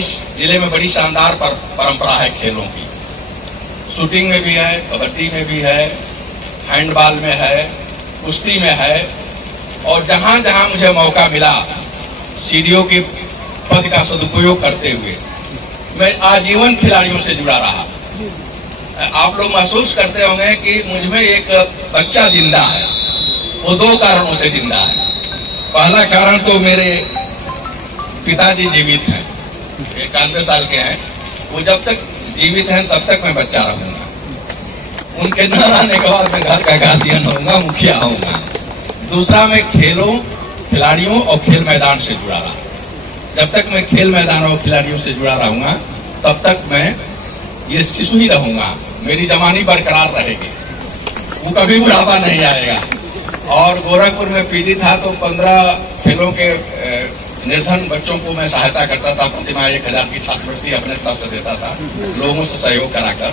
इस जिले में बड़ी शानदार परंपरा है खेलों की। शूटिंग में भी है, कबड्डी में भी है, हैंडबॉल में है, कुश्ती में है, और जहां जहां मुझे मौका मिला सीडीओ के पद का सदुपयोग करते हुए मैं आजीवन खिलाड़ियों से जुड़ा रहा। आप लोग महसूस करते होंगे कि मुझमें एक बच्चा जिंदा है। वो दो कारणों से जिंदा है। पहला कारण तो मेरे पिताजी जीवित हैं, 91 साल के हैं। वो जब तक जीवित हैं तब तक मैं बच्चा रहूंगा। उनके न रहने के बाद मैं घर का गार्जियन होऊंगा, मुखिया होऊंगा। दूसरा, मैं खेलों, खिलाड़ियों और खेल मैदान से जुड़ा रहा। जब तक मैं खेल मैदान और खिलाड़ियों से जुड़ा रहूंगा तब तक मैं ये शिशु ही रहूंगा। मेरी जवानी बरकरार रहेगी, वो कभी बुढ़ापा नहीं आएगा। और गोरखपुर में पीडी था तो 15 खेलों के निर्धन बच्चों को मैं सहायता करता था। प्रतिमाह 1000 की छात्रवृत्ति अपने तरफ से देता था, लोगों से सहयोग कराकर।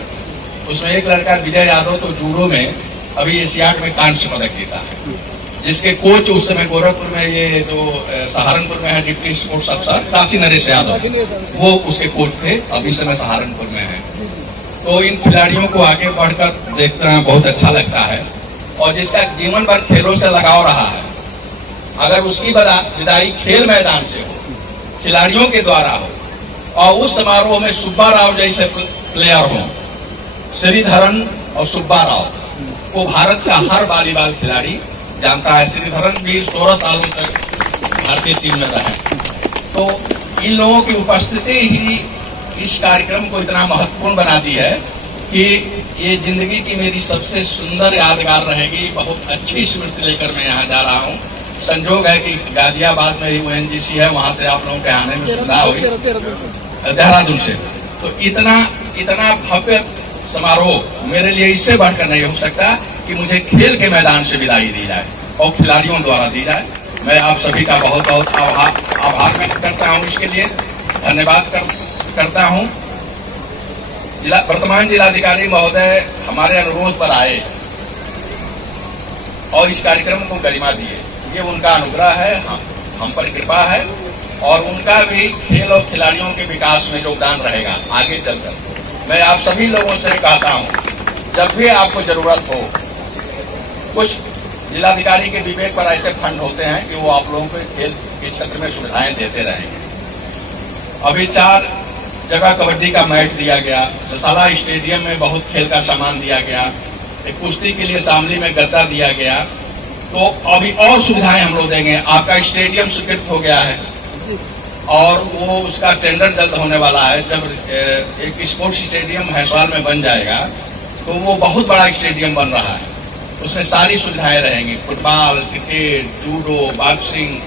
उसमें एक लड़का विजय यादव तो जूडो में अभी एशियाड में कांस्य पदक जीता है, जिसके कोच उस समय गोरखपुर में, ये जो सहारनपुर में है डिप्टी स्पोर्ट्स अफसर काशी नरेश यादव, वो उसके कोच थे, अभी समय सहारनपुर में है। तो इन खिलाड़ियों को आगे बढ़कर देखना बहुत अच्छा लगता है। और जिसका जीवन भर खेलों से लगाव रहा है, अगर उसकी विदाई खेल मैदान से हो, खिलाड़ियों के द्वारा हो, और उस समारोह में सुब्बा राव जैसे प्लेयर हो, श्रीधरन और सुब्बा राव को भारत का हर वॉलीबॉल खिलाड़ी जानता है। श्रीधरन भी 16 सालों तक भारतीय टीम में रहे। तो इन लोगों की उपस्थिति ही इस कार्यक्रम को इतना महत्वपूर्ण बनाती है कि ये जिंदगी की मेरी सबसे सुंदर यादगार रहेगी। बहुत अच्छी स्मृति लेकर मैं यहाँ जा रहा हूँ। संजोग है कि गाजियाबाद में ही ONGC है, वहां से आप लोगों के आने में सुविधा हुई, देहरादून से। तो इतना भव्य समारोह मेरे लिए इससे बढ़कर नहीं हो सकता कि मुझे खेल के मैदान से विदाई दी जाए और खिलाड़ियों द्वारा दी जाए। मैं आप सभी का बहुत बहुत आभार व्यक्त करता हूँ, इसके लिए धन्यवाद करता हूँ। वर्तमान जिलाधिकारी महोदय हमारे अनुरोध पर आए और इस कार्यक्रम को गरिमा दिए। ये उनका अनुग्रह है, हम पर कृपा है, और उनका भी खेल और खिलाड़ियों के विकास में योगदान रहेगा आगे चलकर। मैं आप सभी लोगों से कहता हूं, जब भी आपको जरूरत हो, कुछ जिलाधिकारी के विवेक पर ऐसे फंड होते हैं कि वो आप लोगों को खेल के क्षेत्र में सुविधाएं देते रहेंगे। अभी 4 जगह कबड्डी का मैच दिया गया, जसाला स्टेडियम में बहुत खेल का सामान दिया गया, एक कुश्ती के लिए शामली में गद्दा दिया गया। तो अभी और सुविधाएं हम लोग देंगे। आपका स्टेडियम स्वीकृत हो गया है और वो उसका टेंडर जल्द होने वाला है। जब एक स्पोर्ट्स स्टेडियम हैसवाल में बन जाएगा तो वो बहुत बड़ा स्टेडियम बन रहा है, उसमें सारी सुविधाएं रहेंगी। Football, cricket, judo, boxing,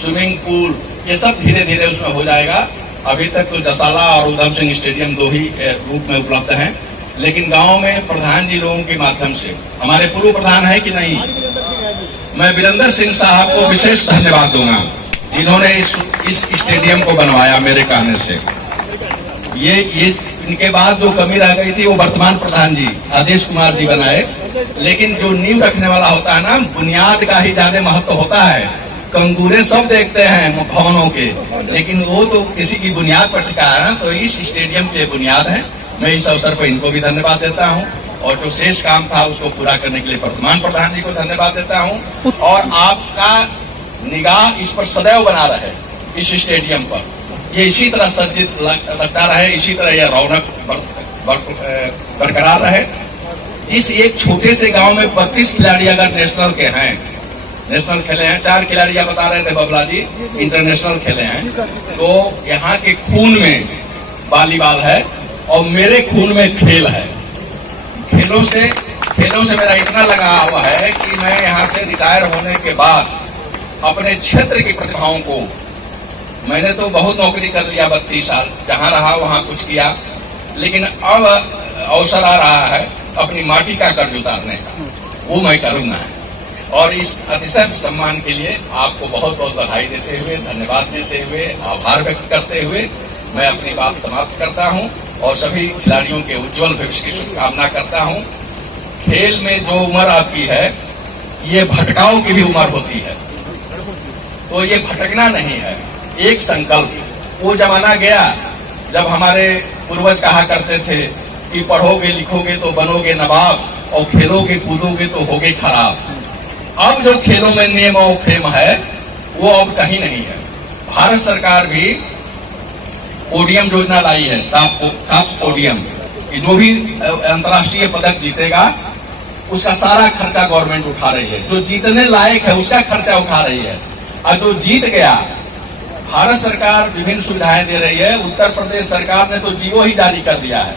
swimming pool, ये सब धीरे धीरे उसमें हो जाएगा। अभी तक तो जसाला और उधम सिंह स्टेडियम 2 ही रूप में उपलब्ध हैं, लेकिन गांव में प्रधान जी लोगों के माध्यम से, हमारे पूर्व प्रधान है कि नहीं, मैं वीरेंद्र सिंह साहब को विशेष धन्यवाद दूंगा जिन्होंने इस स्टेडियम को बनवाया मेरे कहने से। ये इनके बाद जो कमी रह गई थी वो वर्तमान प्रधान जी आदेश कुमार जी बनाए, लेकिन जो नींव रखने वाला होता है ना, बुनियाद का ही ज्यादा महत्व होता है। कंगूरे सब देखते हैं भवनों के, लेकिन वो तो किसी की बुनियाद पर टिका है ना, तो इस स्टेडियम की बुनियाद है। मैं इस अवसर पर इनको भी धन्यवाद देता हूं, और जो शेष काम था उसको पूरा करने के लिए वर्तमान प्रधान जी को धन्यवाद देता हूं। और आपका निगाह इस पर सदैव बना रहे, इस स्टेडियम पर, ये इसी तरह सज्जित लगता रहे, इसी तरह यह रौनक बरकरार रहे। इस एक छोटे से गांव में 32 खिलाड़ी अगर नेशनल के हैं, नेशनल खेले हैं, 4 खिलाड़ी आप बता रहे थे बबला जी इंटरनेशनल खेले हैं, तो यहाँ के खून में वॉलीबॉल है और मेरे खून में खेल है। खेलों से मेरा इतना लगा हुआ है कि मैं यहाँ से रिटायर होने के बाद अपने क्षेत्र की प्रतिभाओं को, मैंने तो बहुत नौकरी कर लिया 32 साल, जहाँ रहा वहाँ कुछ किया, लेकिन अब अवसर आ रहा है अपनी माटी का कर्ज उतारने का, वो मैं करूंगा। और इस अतिशय सम्मान के लिए आपको बहुत बहुत बधाई देते हुए, धन्यवाद देते हुए, आभार व्यक्त करते हुए मैं अपनी बात समाप्त करता हूं और सभी खिलाड़ियों के उज्जवल भविष्य की शुभकामना करता हूं। खेल में जो उम्र आपकी है, ये भटकाव की भी उम्र होती है, तो ये भटकना नहीं है, एक संकल्प। वो जमाना गया जब हमारे पूर्वज कहा करते थे कि पढ़ोगे लिखोगे तो बनोगे नवाब और खेलोगे कूदोगे तो होगे खराब। अब जो खेलों में नियम और फेम है वो अब कहीं नहीं है। भारत सरकार भी पोडियम योजना लाई है, टॉप पोडियम, जो भी अंतर्राष्ट्रीय पदक जीतेगा उसका सारा खर्चा गवर्नमेंट उठा रही है। जो जीतने लायक है उसका खर्चा उठा रही है, और जो जीत गया भारत सरकार विभिन्न सुविधाएं दे रही है। उत्तर प्रदेश सरकार ने तो जीओ ही जारी कर दिया है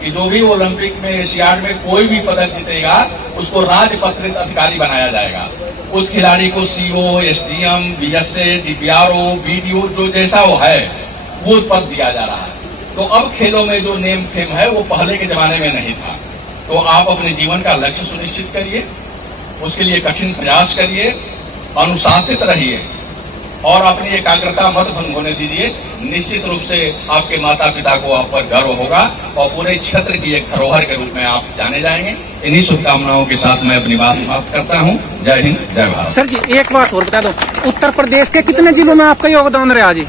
कि जो भी ओलंपिक में एशियाड में कोई भी पदक जीतेगा उसको राजपत्रित अधिकारी बनाया जाएगा। उस खिलाड़ी को CO, SDM, BSA, DPRO, BDO जो जैसा वो है वो पद दिया जा रहा है। तो अब खेलों में जो नेम फेम है वो पहले के जमाने में नहीं था। तो आप अपने जीवन का लक्ष्य सुनिश्चित करिए, उसके लिए कठिन प्रयास करिए, अनुशासित रहिए और अपनी एकाग्रता मत भंग होने दीजिए। निश्चित रूप से आपके माता पिता को आप पर गर्व होगा और पूरे क्षेत्र की एक धरोहर के रूप में आप जाने जाएंगे। इन्हीं शुभकामनाओं के साथ मैं अपनी बात समाप्त करता हूं। जय हिंद, जय भारत। सर जी एक बात और बता दो, उत्तर प्रदेश के कितने जिलों में आपका योगदान रहा जी?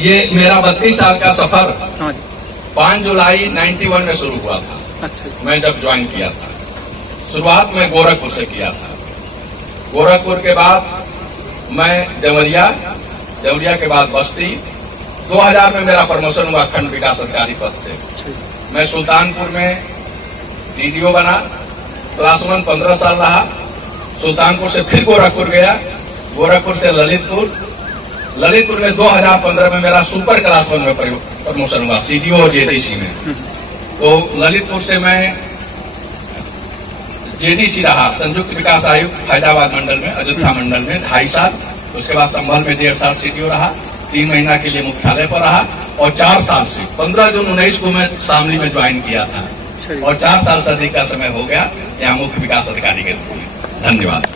ये मेरा 32 साल का सफर 5 जुलाई 91 में शुरू हुआ था। अच्छा। मैं जब ज्वाइन किया था, शुरुआत में गोरखपुर से किया था। गोरखपुर के बाद मैं देवरिया के बाद बस्ती। 2000 में मेरा प्रमोशन हुआ खंड विकास अधिकारी पद से। मैं सुल्तानपुर में डीडीओ बना, क्लास 1 15 साल रहा। सुल्तानपुर से फिर गोरखपुर गया, गोरखपुर से ललितपुर में 2015 में मेरा सुपर क्लास 1 में प्रमोशन हुआ सीडीओ और जेडीसी में। तो ललितपुर से मैं जेडीसी रहा, संयुक्त विकास आयुक्त फैजाबाद मंडल में, अयोध्या मंडल में 2.5 साल। उसके बाद संभल में 1.5 साल सीडीओ रहा, 3 महीना के लिए मुख्यालय पर रहा और 4 साल से 15 जून 19 को मैं शामली में ज्वाइन किया था और 4 साल से अधिक का समय हो गया यहाँ मुख्य विकास अधिकारी के रूप में। धन्यवाद।